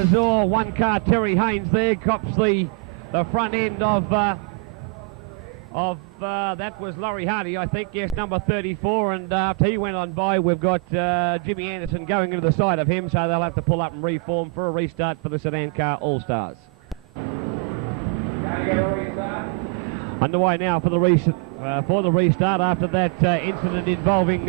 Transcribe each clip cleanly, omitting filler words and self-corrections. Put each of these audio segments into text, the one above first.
Azor. One car, Terry Haynes there, cops the front end of that was Laurie Hardy, I think, yes, number 34, and after he went on by, we've got Jimmy Anderson going into the side of him, so they'll have to pull up and reform for a restart for the Sedan car All-Stars. Underway now for the restart after that incident involving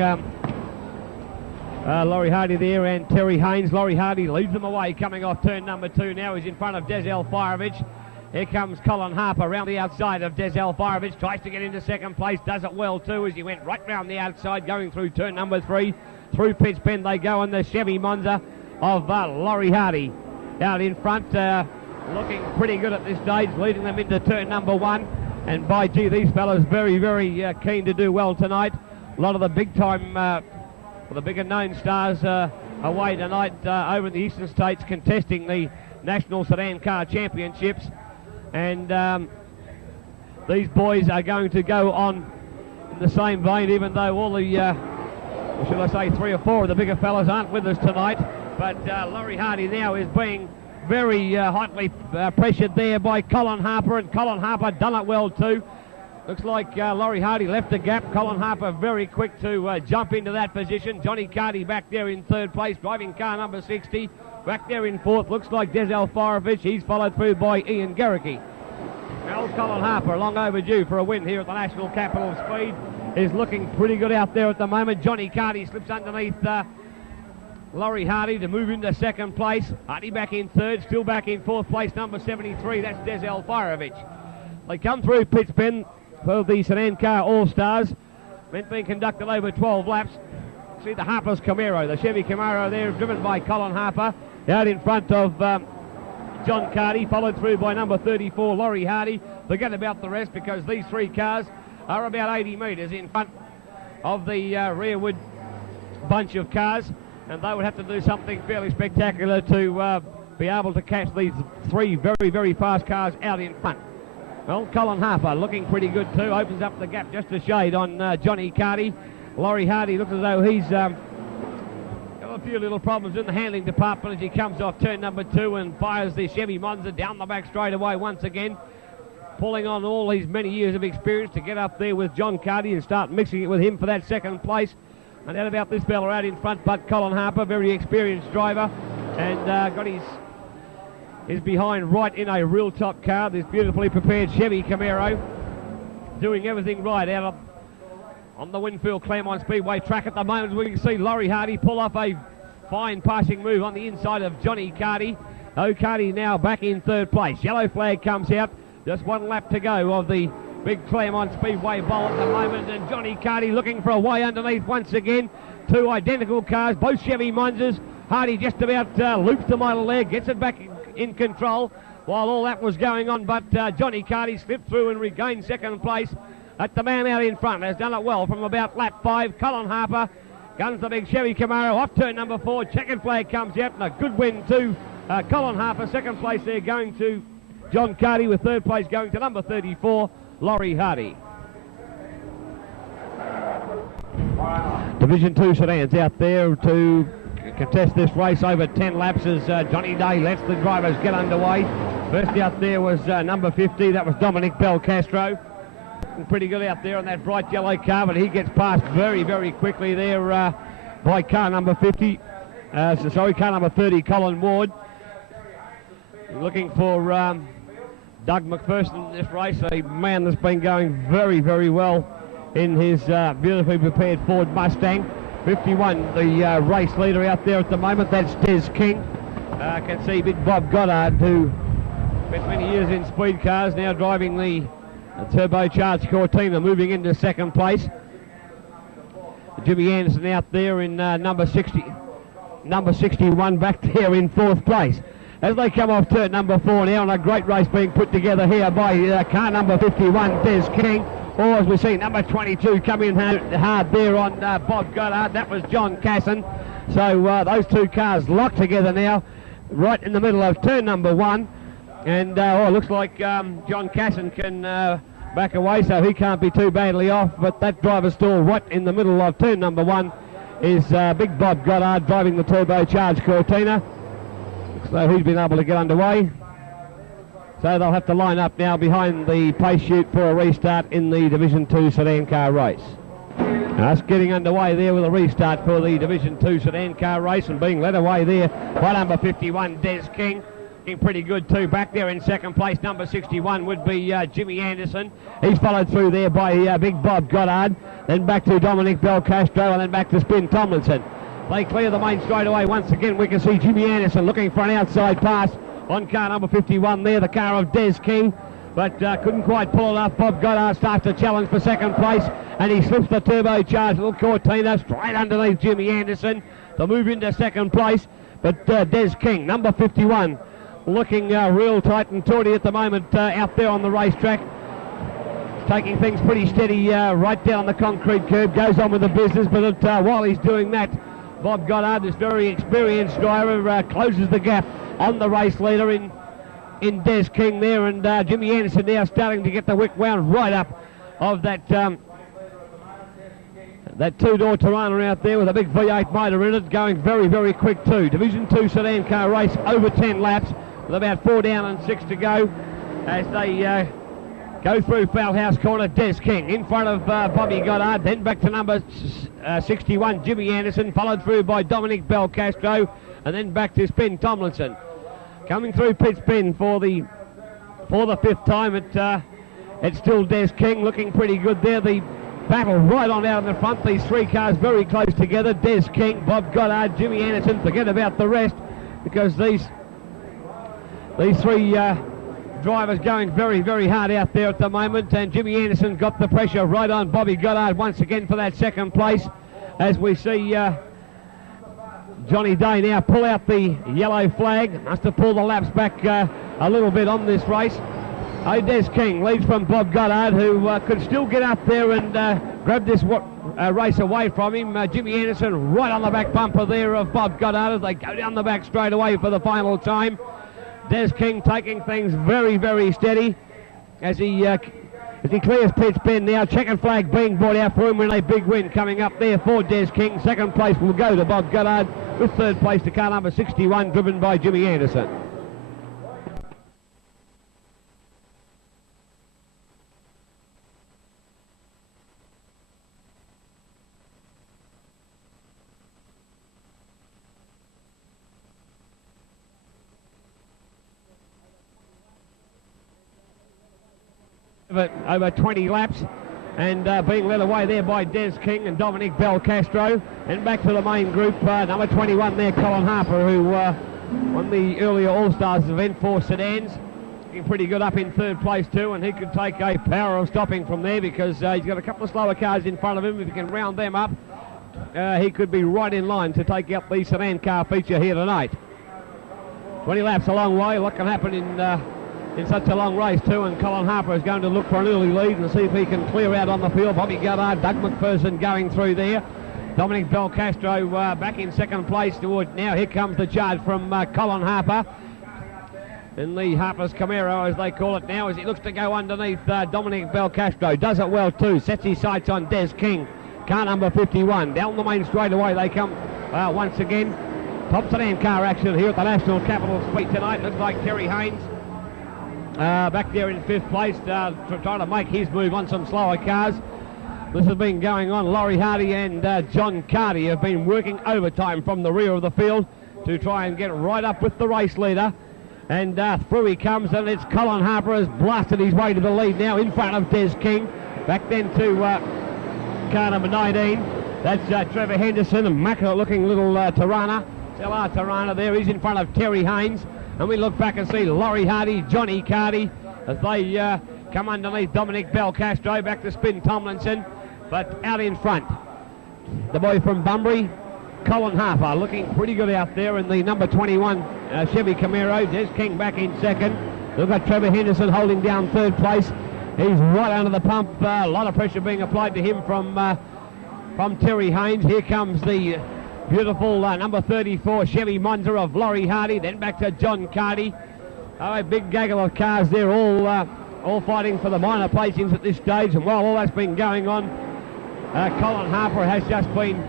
Laurie Hardy there and Terry Haynes. Laurie Hardy leads them away coming off turn number 2 now. He's in front of Des Alfirovich. Here comes Colin Harper around the outside of Des Alfirovich. Tries to get into second place. Does it well too as he went right round the outside going through turn number 3. Through Pitch Bend they go on the Chevy Monza of Laurie Hardy. Out in front, looking pretty good at this stage, leading them into turn number 1. And by gee, these fellas very, very keen to do well tonight. A lot of the big time, the bigger known stars away tonight over in the Eastern States contesting the National Sedan Car Championships. And these boys are going to go on in the same vein, even though all the, or should I say 3 or 4 of the bigger fellas aren't with us tonight. But Laurie Hardy now is being very hotly pressured there by Colin Harper, and Colin Harper done it well too. Looks like Laurie Hardy left a gap. Colin Harper very quick to jump into that position. Johnny Carty back there in 3rd place, driving car number 60. Back there in 4th, looks like Des Alfirovich. He's followed through by Ian Garricky. Now Colin Harper, long overdue for a win here at the National Capital of Speed, is looking pretty good out there at the moment. Johnny Carty slips underneath Laurie Hardy to move into 2nd place. Hardy back in 3rd, still back in 4th place, number 73, that's Des Alfirovich. They come through Pitch Bend for the Sedan Car All-Stars. Event being conducted over 12 laps. See the Harper's Camaro, the Chevy Camaro there, driven by Colin Harper, out in front of John Carty, followed through by number 34, Laurie Hardy. Forget about the rest because these 3 cars are about 80 metres in front of the rearward bunch of cars, and they would have to do something fairly spectacular to be able to catch these 3 very, very fast cars out in front. Well, Colin Harper looking pretty good too, opens up the gap just a shade on Johnny Carty. Laurie Hardy looks as though he's got a few little problems in the handling department as he comes off turn number 2 and fires the Chevy Monza down the back straightaway once again, pulling on all his many years of experience to get up there with John Carty and start mixing it with him for that 2nd place. And that about this fella out in front, but Colin Harper, very experienced driver, and got his behind right in a real top car, this beautifully prepared Chevy Camaro, doing everything right out on the Winfield Claremont Speedway track at the moment. We can see Laurie Hardy pull off a fine passing move on the inside of Johnny Carty. Carty now back in 3rd place. Yellow flag comes out. Just 1 lap to go of the big Claremont Speedway bowl at the moment, and Johnny Carty looking for a way underneath once again. 2 identical cars, both Chevy Monzas. Hardy just about loops the model there, gets it back in control while all that was going on, but Johnny Carty slipped through and regained 2nd place. At the man out in front has done it well from about lap 5. Colin Harper guns the big Chevy Camaro off turn number 4. Checkered flag comes out, and a good win to Colin Harper. 2nd place there going to John Carty, with 3rd place going to number 34, Laurie Hardy. Division 2 sedans out there to contest this race over 10 laps as Johnny Day lets the drivers get underway. First out there was number 50, that was Dominic Belcastro. Pretty good out there on that bright yellow car, but he gets past very, very quickly there by car number 50. Car number 30, Colin Ward. Looking for Doug McPherson in this race, a man that's been going very, very well in his beautifully prepared Ford Mustang. 51, the race leader out there at the moment, that's Des King. Can see big Bob Goddard, who spent many years in speed cars, now driving the turbocharged Cortina, moving into 2nd place. Jimmy Anderson out there in number 61 back there in 4th place. As they come off turn number 4 now, and a great race being put together here by car number 51, Des King. Or as we see number 22 come in hard there on Bob Goddard. That was John Casson. So those 2 cars locked together now, right in the middle of turn number 1. And it looks like John Casson can back away, so he can't be too badly off. But that driver's stall right in the middle of turn number 1 is big Bob Goddard driving the turbocharged Cortina. Looks So he's been able to get underway. So they'll have to line up now behind the pace chute for a restart in the Division 2 sedan car race. Us getting underway there with a restart for the Division 2 sedan car race, and being led away there by number 51, Des King. Looking pretty good too. Back there in second place, number 61 would be Jimmy Anderson. He's followed through there by big Bob Goddard. Then back to Dominic Belcastro, and then back to Spin Tomlinson. They clear the main straightaway once again. We can see Jimmy Anderson looking for an outside pass on car number 51 there, the car of Des King, but couldn't quite pull it off. Bob Goddard starts to challenge for second place, and he slips the turbocharged little Cortina straight underneath Jimmy Anderson to move into second place. But Des King, number 51, looking real tight and tawny at the moment out there on the racetrack. Taking things pretty steady right down the concrete curb, goes on with the business, but while he's doing that, Bob Goddard, this very experienced driver, closes the gap on the race leader in Des King there, and Jimmy Anderson now starting to get the wick wound right up of that that two-door Tirana out there with a big V8 motor in it, going very, very quick too. Division 2 sedan car race over 10 laps with about 4 down and 6 to go as they go through Foulhouse Corner. Des King in front of Bobby Goddard, then back to number 61, Jimmy Anderson, followed through by Dominic Belcastro, and then back to Spin Tomlinson. Coming through pit spin for the fifth time, it's still Des King looking pretty good there. The battle right on out in the front, these three cars very close together. Des King, Bob Goddard, Jimmy Anderson, forget about the rest, because these three drivers going very, very hard out there at the moment, and Jimmy Anderson got the pressure right on Bobby Goddard once again for that second place, as we see Johnny Day now pull out the yellow flag. Must have pulled the laps back a little bit on this race. Des King leads from Bob Goddard, who could still get up there and grab this race away from him. Jimmy Anderson right on the back bumper there of Bob Goddard as they go down the back straight away for the final time. Des King taking things very, very steady as he clears pit spin now. Checkered flag being brought out for him, with a big win coming up there for Des King. Second place will go to Bob Goddard, with third place to car number 61, driven by Jimmy Anderson. Over 20 laps, and being led away there by Des King and Dominic Belcastro. And back to the main group, number 21 there, Colin Harper, who won the earlier All-Stars event for Sedans. Looking pretty good up in third place too, and he could take a power of stopping from there, because he's got a couple of slower cars in front of him. If he can round them up, he could be right in line to take up the sedan car feature here tonight. 20 laps a long way. What can happen in such a long race too, and Colin Harper is going to look for an early lead and see if he can clear out on the field. Bobby Goddard, Doug McPherson going through there. Dominic Belcastro back in second place toward now. Here comes the charge from Colin Harper in the Harper's Camaro, as they call it now, as he looks to go underneath Dominic Belcastro. Does it well too, sets his sights on Des King, car number 51. Down the main straightaway they come once again. Top sedan car action here at the National Capital Speed tonight. Looks like Terry Haynes back there in fifth place, trying to make his move on some slower cars. This has been going on. Laurie Hardy and John Carty have been working overtime from the rear of the field to try and get right up with the race leader. And through he comes, and it's Colin Harper has blasted his way to the lead now in front of Des King. Back then to car number 19. That's Trevor Henderson, a immaculate looking little Tirana. LR Tirana there. He's in front of Terry Haynes. And we look back and see Laurie Hardy, Johnny Carty, as they come underneath Dominic Belcastro, back to Spin Tomlinson, but out in front, the boy from Bunbury, Colin Harper, looking pretty good out there in the number 21 Chevy Camaro. Des King back in second. We've got Trevor Henderson holding down third place. He's right under the pump. A lot of pressure being applied to him from Terry Haynes. Here comes the beautiful number 34 Chevy Monza of Laurie Hardy, then back to John Carty. A big gaggle of cars there, all fighting for the minor placings at this stage. And while all that's been going on, Colin Harper has just been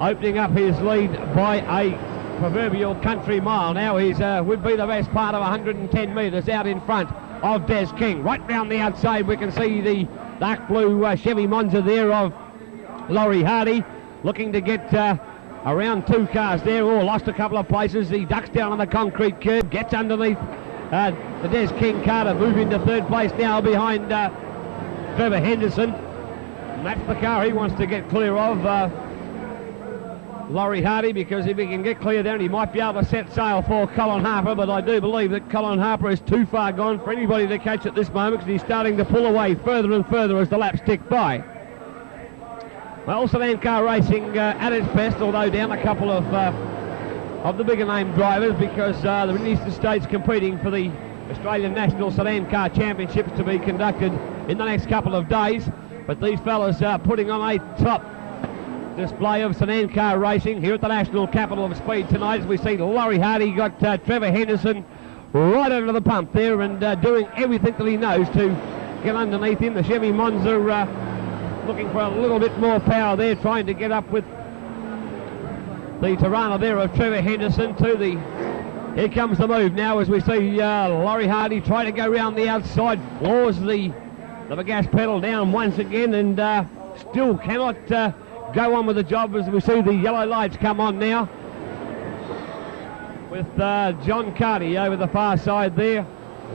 opening up his lead by a proverbial country mile. Now he's would be the best part of 110 metres out in front of Des King. Right round the outside we can see the dark blue Chevy Monza there of Laurie Hardy, looking to get around 2 cars there. Oh, lost a couple of places. He ducks down on the concrete curb, gets underneath the Des King car to move into 3rd place now behind Trevor Henderson. And that's the car he wants to get clear of, Laurie Hardy, because if he can get clear there, he might be able to set sail for Colin Harper, but I do believe that Colin Harper is too far gone for anybody to catch at this moment, because he's starting to pull away further and further as the laps tick by. Well, Sedan car racing at its best, although down a couple of the bigger name drivers, because they're in the Eastern States competing for the Australian National Sedan Car Championships to be conducted in the next couple of days. But these fellas are putting on a top display of Sedan car racing here at the national capital of speed tonight, as we see Laurie Hardy got Trevor Henderson right under the pump there and doing everything that he knows to get underneath him. The Chevy Monza looking for a little bit more power there, trying to get up with the Tirana there of Trevor Henderson to the... Here comes the move now as we see Laurie Hardy try to go round the outside, floors the gas pedal down once again, and still cannot go on with the job, as we see the yellow lights come on now with John Carty over the far side there,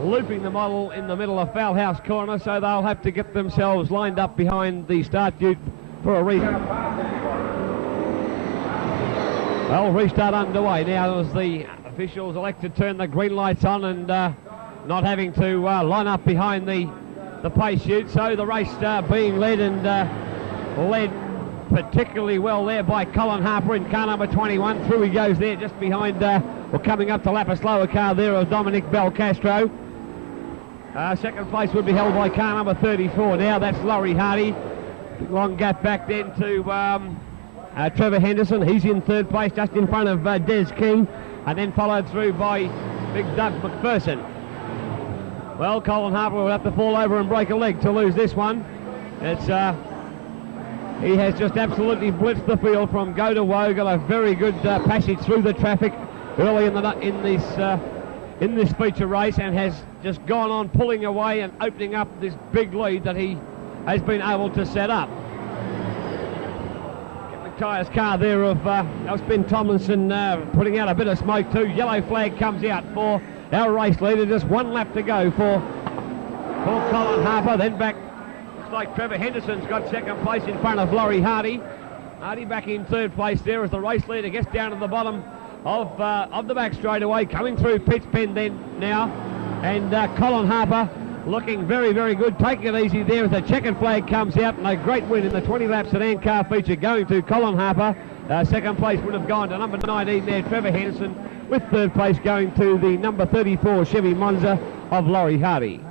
looping the model in the middle of Foul House Corner, so they'll have to get themselves lined up behind the start chute for a restart. Well, restart underway now as the officials elect to turn the green lights on and not having to line up behind the pace chute. So the race being led and led particularly well there by Colin Harper in car number 21. Through he goes there just behind, or coming up to lap a slower car there of Dominic Belcastro. 2nd place would be held by car number 34 now. That's Laurie Hardy. Long gap back then to Trevor Henderson. He's in 3rd place just in front of Des King, and then followed through by Big Doug McPherson. Well, Colin Harper will have to fall over and break a leg to lose this one. It's he has just absolutely blitzed the field from go to woe. Got a very good passage through the traffic early in this feature race, and has just gone on pulling away and opening up this big lead that he has been able to set up. Tyres car there of Elspin Tomlinson putting out a bit of smoke too. Yellow flag comes out for our race leader. Just 1 lap to go for Colin Harper. Then back, looks like Trevor Henderson's got 2nd place in front of Laurie Hardy. Hardy back in 3rd place there as the race leader gets down to the bottom of the back straightaway, coming through Pitts Pen then now, and Colin Harper looking very, very good, taking it easy there as the checkered flag comes out, and a great win in the 20-lap sedan car feature going to Colin Harper. 2nd place would have gone to number 19 there, Trevor Henderson, with 3rd place going to the number 34 Chevy Monza of Laurie Hardy.